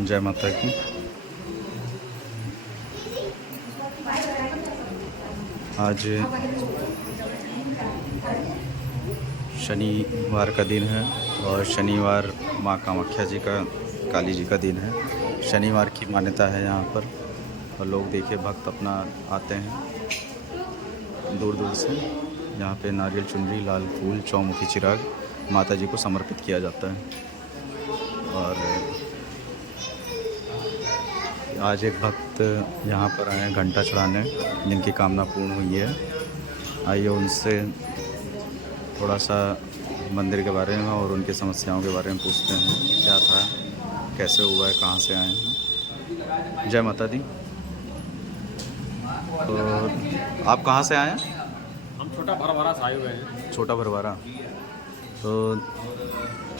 जय माता की। आज शनिवार का दिन है और शनिवार माँ कामाख्या जी का, काली जी का दिन है। शनिवार की मान्यता है यहाँ पर और लोग देखिए भक्त अपना आते हैं दूर दूर से। यहाँ पे नारियल चुनरी, लाल फूल, चौमुखी चिराग माता जी को समर्पित किया जाता है। और आज एक भक्त यहाँ पर आए हैं घंटा चढ़ाने, जिनकी कामना पूर्ण हुई है। आइए उनसे थोड़ा सा मंदिर के बारे में और उनकी समस्याओं के बारे में पूछते हैं, क्या था, कैसे हुआ है, कहाँ से आए हैं। जय माता दी। तो आप कहाँ से आए हैं? हम छोटा भरवारा से आए हुए हैं। छोटा भरवारा। तो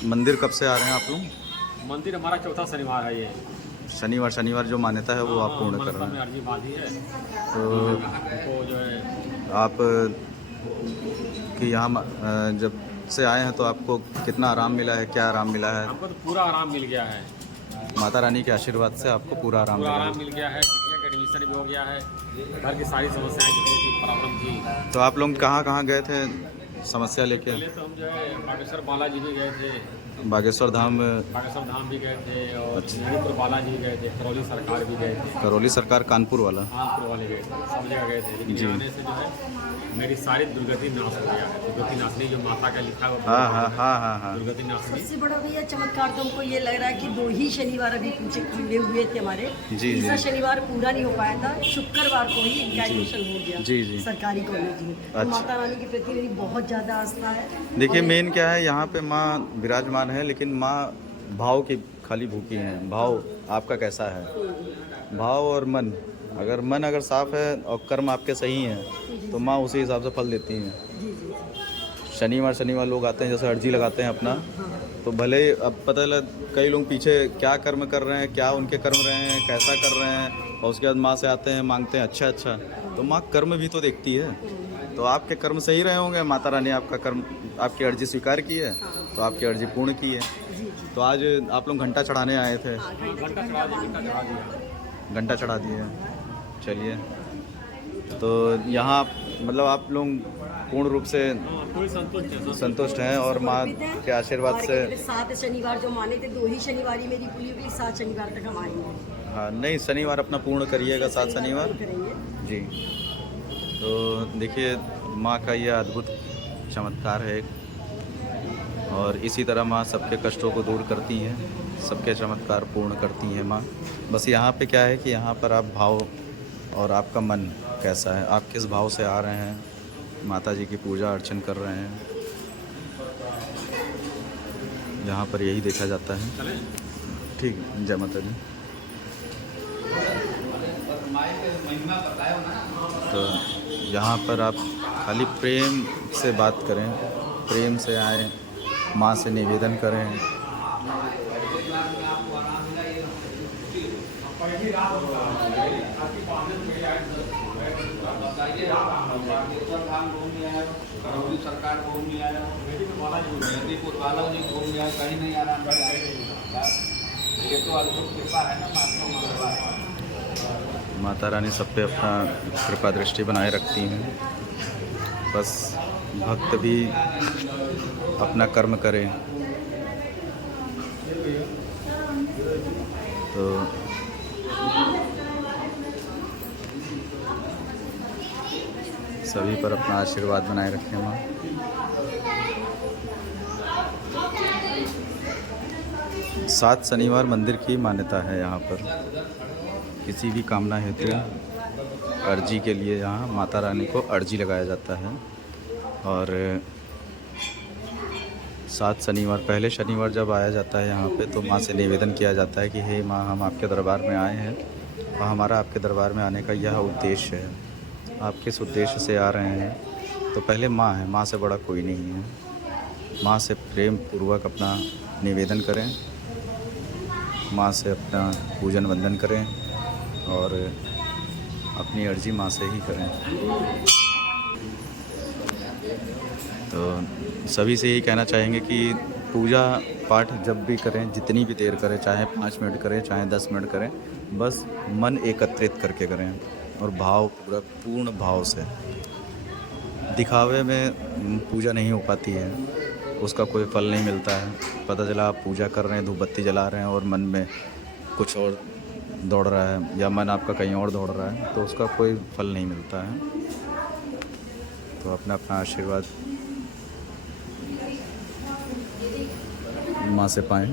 मंदिर कब से आ रहे हैं आप लोग? मंदिर हमारा चौथा शनिवार है ये। शनिवार जो मान्यता है वो आप पूर्ण कर रहे हैं। अर्जी बांधी है तो हमको जो है आप कि यहाँ जब से आए हैं तो आपको कितना आराम मिला है, क्या आराम मिला है? हमको तो पूरा आराम मिल गया है। माता रानी के आशीर्वाद से आपको पूरा आराम मिला है। मिल गया है। बिटिया का एडमिशन भी हो गया है। घर की सारी समस्याएं जितनी थी, प्रॉब्लम थी। तो आप लोग कहाँ गए थे समस्या लेके? पहले तो हम जो है बागेश्वर बालाजी भी गए थे। बागेश्वर धाम भी गए थे और नेहरूपुर बालाजी भी गए थे। करौली सरकार भी गए थे। करौली सरकार कानपुर वाला, कानपुर वाले गए थे, सब जगह गए थे। लेकिन आने से जो है मेरी सारी दुर्गति नाश हो गया है। दुर्गति नाशनी जो माता का लिखा हुआ, हाँ। दुर्गति नाशनी। सबसे बड़ा भैया चमत्कार तो हमको ये लग रहा है कि 2 ही शनिवार अभी पीछे जुड़े हुए थे हमारे। तीसरा शनिवार पूरा नहीं हो पाया था। शुक्रवार को ही इनका एडमिशन हो गया जी सरकारी कॉलेज में। तो माता रानी के प्रति मेरी बहुत ज़्यादा आस्था है। देखिए मेन क्या है, यहाँ पे माँ विराजमान है, लेकिन माँ भाव की खाली भूखी हैं। भाव आपका कैसा है? भाव और मन, अगर मन अगर साफ है और कर्म आपके सही हैं तो माँ उसी हिसाब से फल देती हैं। शनिवार लोग आते हैं, जैसे अर्जी लगाते हैं अपना, तो भले अब पता लग कई लोग पीछे क्या कर्म कर रहे हैं, क्या उनके कर्म रहे हैं, कैसा कर रहे हैं, और उसके बाद माँ से आते हैं मांगते हैं अच्छा। तो माँ कर्म भी तो देखती है। तो आपके कर्म सही रहे होंगे, माता रानी आपका कर्म, आपकी अर्जी स्वीकार की है तो आपकी अर्जी पूर्ण की है। तो आज आप लोग घंटा चढ़ाने आए थे? घंटा चढ़ा दिए। चलिए, तो यहाँ मतलब आप लोग पूर्ण रूप से संतुष्ट हैं और माँ के आशीर्वाद से। 7 शनिवार जो माने थे, 2 ही शनिवार ही मेरी पूरी हुई। 7 शनिवार तक हम आएंगे। हाँ, नहीं शनिवार अपना पूर्ण करिएगा, 7 शनिवार जी। तो देखिए माँ का ये अद्भुत चमत्कार है और इसी तरह माँ सबके कष्टों को दूर करती हैं, सबके चमत्कार पूर्ण करती हैं माँ। बस यहाँ पे क्या है कि यहाँ पर आप भाव और आपका मन कैसा है, आप किस भाव से आ रहे हैं, माता जी की पूजा अर्चन कर रहे हैं, यहाँ पर यही देखा जाता है। ठीक, जय माता दी। तो यहाँ पर आप खाली प्रेम से बात करें, प्रेम से आए, माँ से निवेदन करें। करौली सरकार घूम लिया, मेहदीपुर बालाजी घूम लिया, कहीं नहीं आराम कर। ये तो अद्भुत कृपा है ना माता रानी सब पे अपना कृपा दृष्टि बनाए रखती हैं। बस भक्त भी अपना कर्म करें तो सभी पर अपना आशीर्वाद बनाए रखें माँ। सात शनिवार मंदिर की मान्यता है। यहाँ पर किसी भी कामना हेतु अर्जी के लिए यहाँ माता रानी को अर्जी लगाया जाता है। और 7 शनिवार, पहले शनिवार जब आया जाता है यहाँ पे तो माँ से निवेदन किया जाता है कि हे माँ, हम आपके दरबार में आए हैं और हमारा आपके दरबार में आने का यह उद्देश्य है। आप किस उद्देश्य से आ रहे हैं? तो पहले माँ है, माँ से बड़ा कोई नहीं है। माँ से प्रेम पूर्वक अपना निवेदन करें, माँ से अपना पूजन वंदन करें और अपनी अर्जी माँ से ही करें। तो सभी से यही कहना चाहेंगे कि पूजा पाठ जब भी करें, जितनी भी देर करें, चाहे 5 मिनट करें, चाहे 10 मिनट करें, बस मन एकत्रित करके करें और भाव पूर्ण भाव से। दिखावे में पूजा नहीं हो पाती है, उसका कोई फल नहीं मिलता है। पता चला आप पूजा कर रहे हैं, धूपबत्ती जला रहे हैं और मन में कुछ और दौड़ रहा है या मन आपका कहीं और दौड़ रहा है, तो उसका कोई फल नहीं मिलता है। तो अपना अपना आशीर्वाद माँ से पाएं।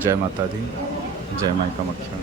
जय माता दी, जय माई कामाख्या।